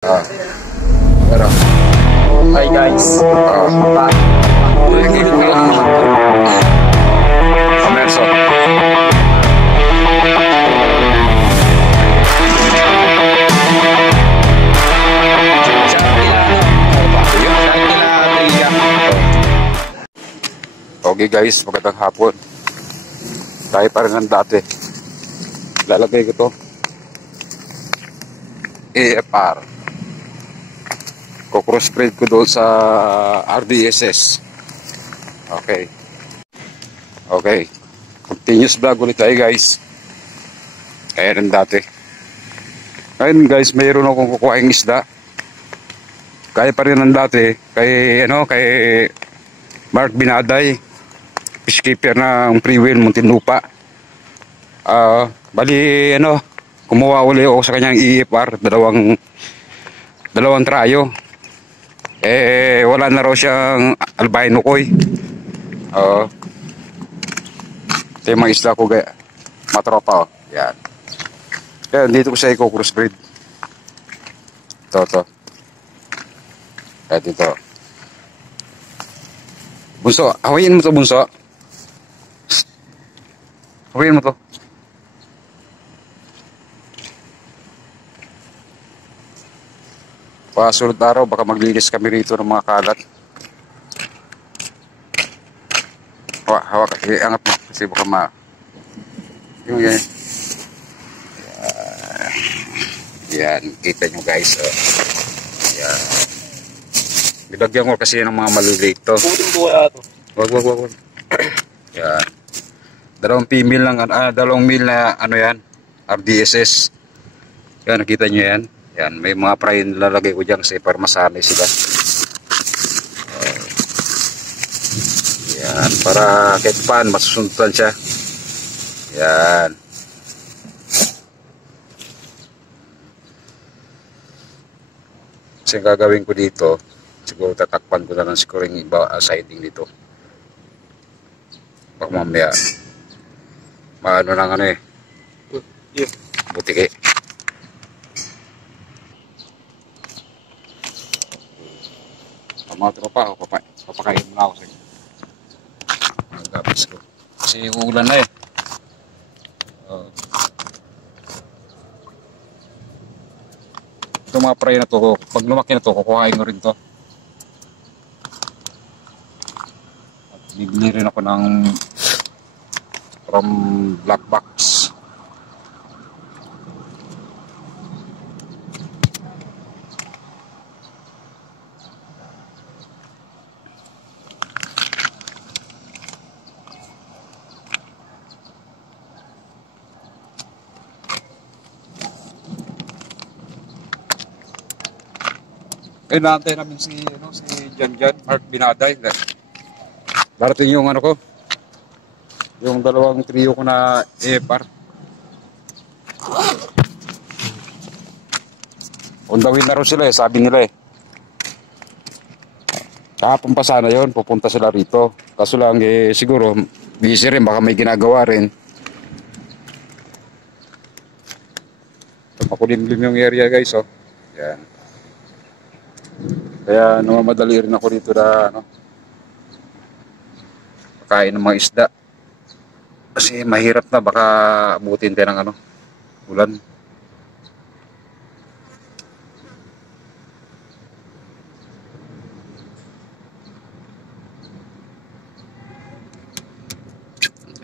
Ah, pero, Hi guys. Amerso. Okay guys, magandang hapon. Tayo pa rin ng dati. Lalagay ko to AFR. Ko-crossbreed ko doon sa RDSS. Okay. Okay. Continuous vlog ulit tayo guys. Kaya rin dati. Ngayon guys, mayroon akong kukuha yung isda. Kaya pa rin ng dati. Kay Mark Binaday, fishkeeper ng Freewheel, Muntinlupa. Bali kumuha uli ako sa kanyang EFR, dalawang trayo. Wala na raw siyang albino koi. Ito yung mga isla ko, matropa. Yan. Kaya dito ko siya i-crossbreed. Ito. Kaya dito. Bunso, hawayin mo to, bunso. Hawayin mo to. Pasunod araw, baka maglinis kami rito ng mga kalat. Hawak, iangat mo kasi baka yung yan. Yan, kita nyo guys. Yan. Nilagyan ko kasi ng mga maliliit to. Wag. Yan. Dalawang female lang, dalawang male na yan, RDSS. Yan, nakita nyo yan. Yan, may mga fry na lalagay ko dyan kasi para masanay sila. Yan, para kahit paan, masusundan siya. Yan. Kasi ang gagawin ko dito, siguro tatakpan ko na lang siguro yung iba siding dito. Baka mamaya, maano lang butike. Mga tropa, papakain mo na ako sa inyo. Gabis ko. Kasi uulan na Ito mga fry na to, pag lumaki na to, kukuhain ko rin to. At bibili rin ako ng from Black Box. Naantay namin si Jan Mark Binaday. Darating yung yung dalawang trio ko na AFR. Undawin na rin sila sabi nila Kahapon pa sana yun, pupunta sila rito. Kaso lang siguro busy rin, baka may ginagawa rin. Makulimlim yung area guys Yan. Kaya namamadali rin ako dito na pakain ng mga isda. Kasi mahirap na, baka abutin tayo ng ulan.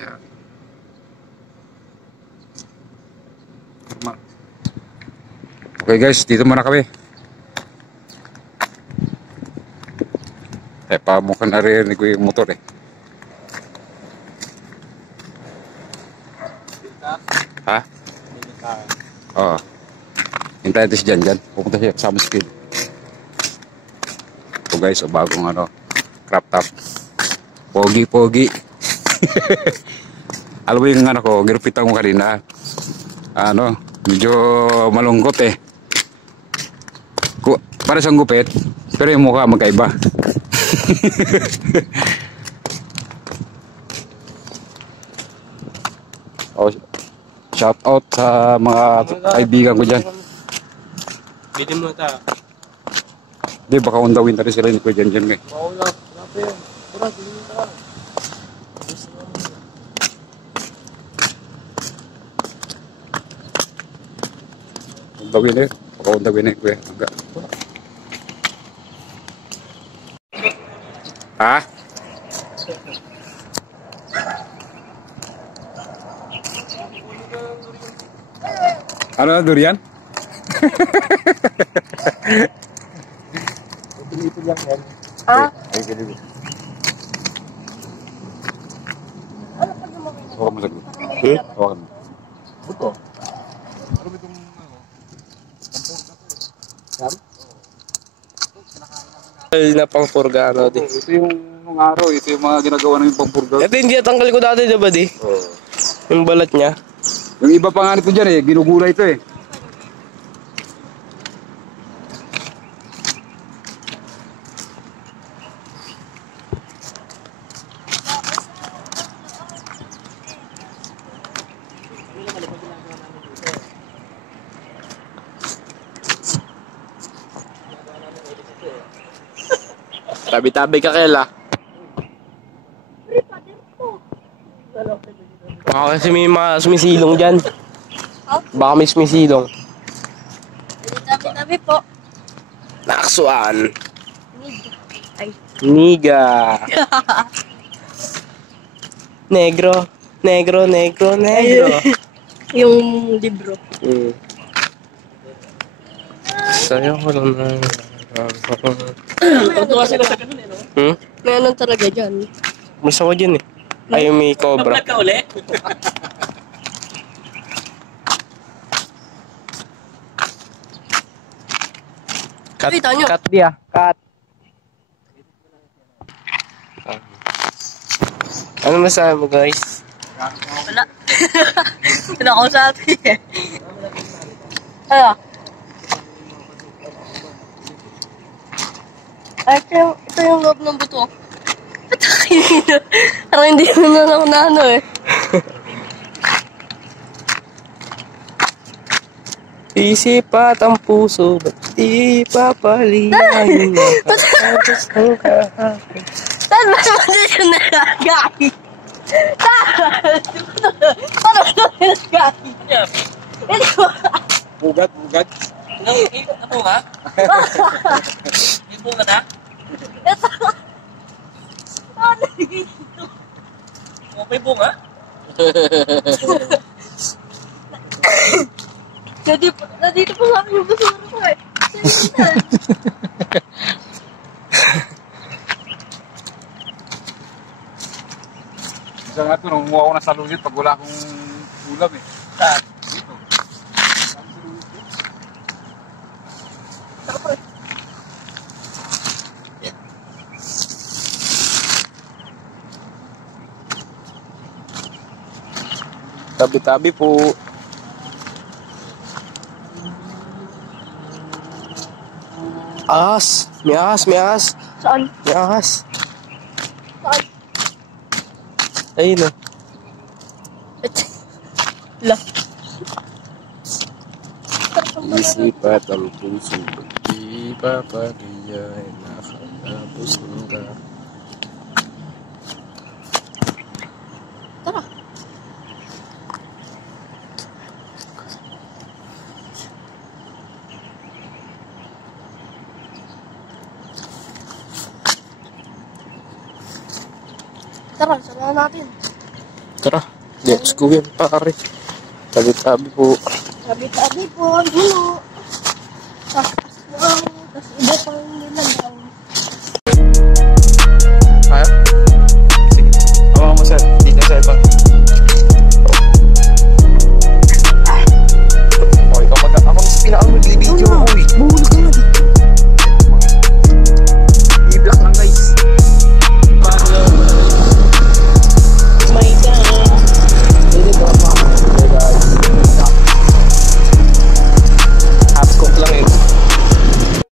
Yan. Okay guys, dito muna kami. Pamukha narinig ko yung motor Ha? Oo. Hintayin ito si Jan. Pupunta siya sa speed. Ito guys, bagong crop top. Pogi. Alam mo yung ginupitan ko kanina. Medyo malungkot Para siyang gupit, pero yung mukha magkaiba. Shout out sa mga kaibigan ko dyan. Bili mo ta. Di, baka undawin na rin sila ni Kuya Jan eh. Wala pa yan. Tara, bili mo ta. Undawin eh. Baka undawin eh, Kuya. Hangga. Ha? Ano, durian? Ito lang yan. Ah? Ay, ganito. Ano pag lumawin? Hawakan mo saglit. Hawakan mo. Buto. Ano ba itong ano? Yan? Ay, na pang purgano din. Ito yung nung araw, ito yung mga ginagawa namin pampurga. Ito hindi natanggal ko dati, diba di? Oh. Yung balat niya. Yung iba pa nga nito dyan eh, ginugulay ito eh. Tabi-tabi ka Kela. Baka kasi may mga sumisilong dyan. Baka may sumisilong. Tabi-tabi po. Naksuan. Ay. Niga. Negro. Negro, negro, negro. Yung libro. Sayo ko lang na. May anong talaga dyan? May sawa dyan eh. Ay, may cobra. Cut, Uy, Tonyo. cut dia. Cut. Ano masabi mo guys? Wala. Wala ko sa atin eh. Ano? Ay, ito yung loob ng buto. Parang hindi mo na ako na ano eh. Isip at ang puso, ba't di papalihan mo? Pagkabas ng kahapon. Saan ba naman yung nagagay? Paano ba naman nagagay? Hindi ko. Bugat, bugat. Ako nga? May bunga na? Ito. Ano dito? May bunga? Nandito pa sa akin yung basura ko eh. Isa nga ito, nung umuha ko na sa lulit pag wala akong ulam eh. Saan? Dito. Tabi-tabi po. Ahas! May ahas, may ahas. Saan? May ahas. Saan? Ayun o. La. Isip at ang puso, di papalihan, nakatapos ka. Tara. Tara, sarahan natin. Tara, let's go yan pare. Tabi-tabi po. Tabi-tabi po, gulo. Tas iba pang nilalang. Kaya?